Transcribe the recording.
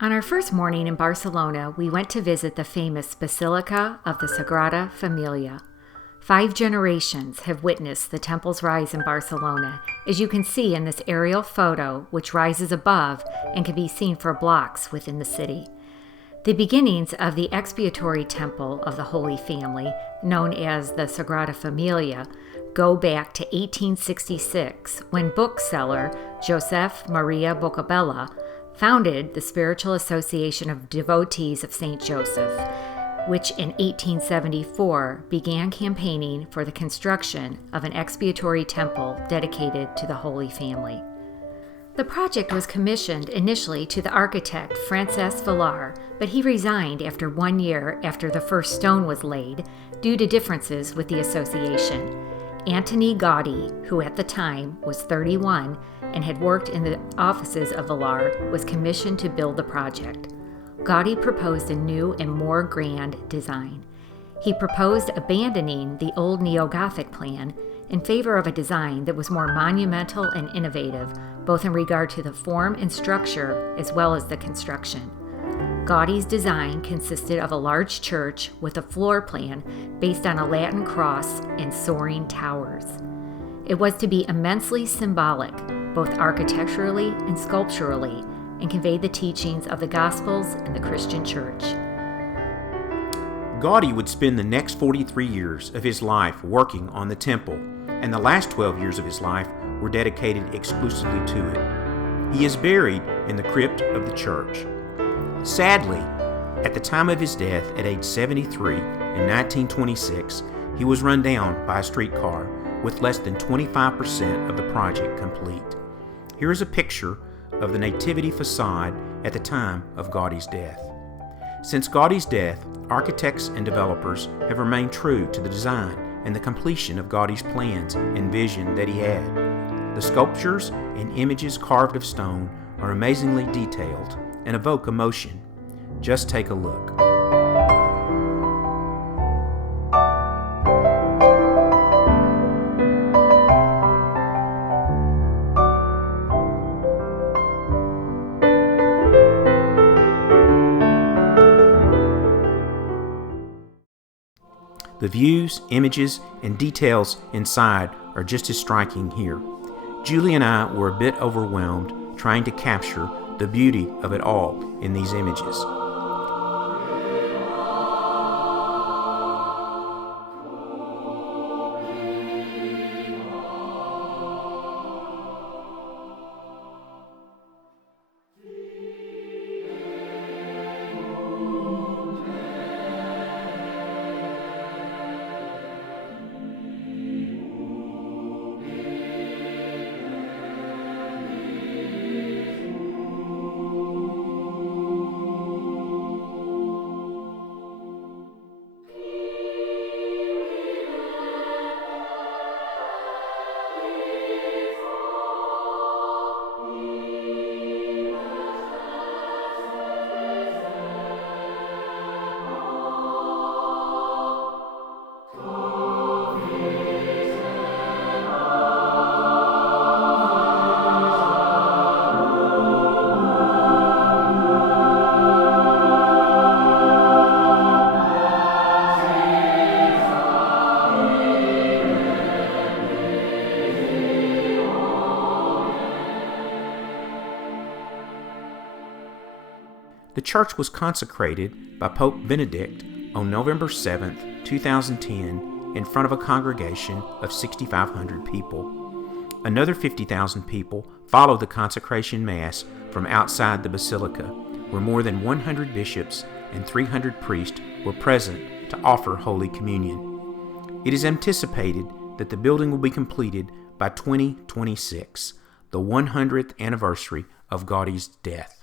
On our first morning in Barcelona, we went to visit the famous Basilica of the Sagrada Familia. 5 generations have witnessed the temple's rise in Barcelona, as you can see in this aerial photo, which rises above and can be seen for blocks within the city. The beginnings of the expiatory temple of the Holy Family, known as the Sagrada Familia, go back to 1866, when bookseller Joseph Maria Boccabella founded the Spiritual Association of Devotees of St. Joseph, which in 1874 began campaigning for the construction of an expiatory temple dedicated to the Holy Family. The project was commissioned initially to the architect Francesc Villar, but he resigned after 1 year after the first stone was laid due to differences with the association. Antoni Gaudí, who at the time was 31 and had worked in the offices of Villar, was commissioned to build the project. Gaudí proposed a new and more grand design. He proposed abandoning the old neo-Gothic plan in favor of a design that was more monumental and innovative, both in regard to the form and structure as well as the construction. Gaudí's design consisted of a large church with a floor plan based on a Latin cross and soaring towers. It was to be immensely symbolic, both architecturally and sculpturally, and conveyed the teachings of the Gospels and the Christian Church. Gaudí would spend the next 43 years of his life working on the temple, and the last 12 years of his life were dedicated exclusively to it. He is buried in the crypt of the church. Sadly, at the time of his death at age 73 in 1926, he was run down by a streetcar with less than 25% of the project complete. Here is a picture of the nativity facade at the time of Gaudí's death. Since Gaudí's death, architects and developers have remained true to the design and the completion of Gaudí's plans and vision that he had. The sculptures and images carved of stone are amazingly detailed and evoke emotion. Just take a look. The views, images, and details inside are just as striking here. Julie and I were a bit overwhelmed trying to capture the beauty of it all in these images. The church was consecrated by Pope Benedict on November 7, 2010, in front of a congregation of 6,500 people. Another 50,000 people followed the consecration mass from outside the basilica, where more than 100 bishops and 300 priests were present to offer Holy Communion. It is anticipated that the building will be completed by 2026, the 100th anniversary of Gaudí's death.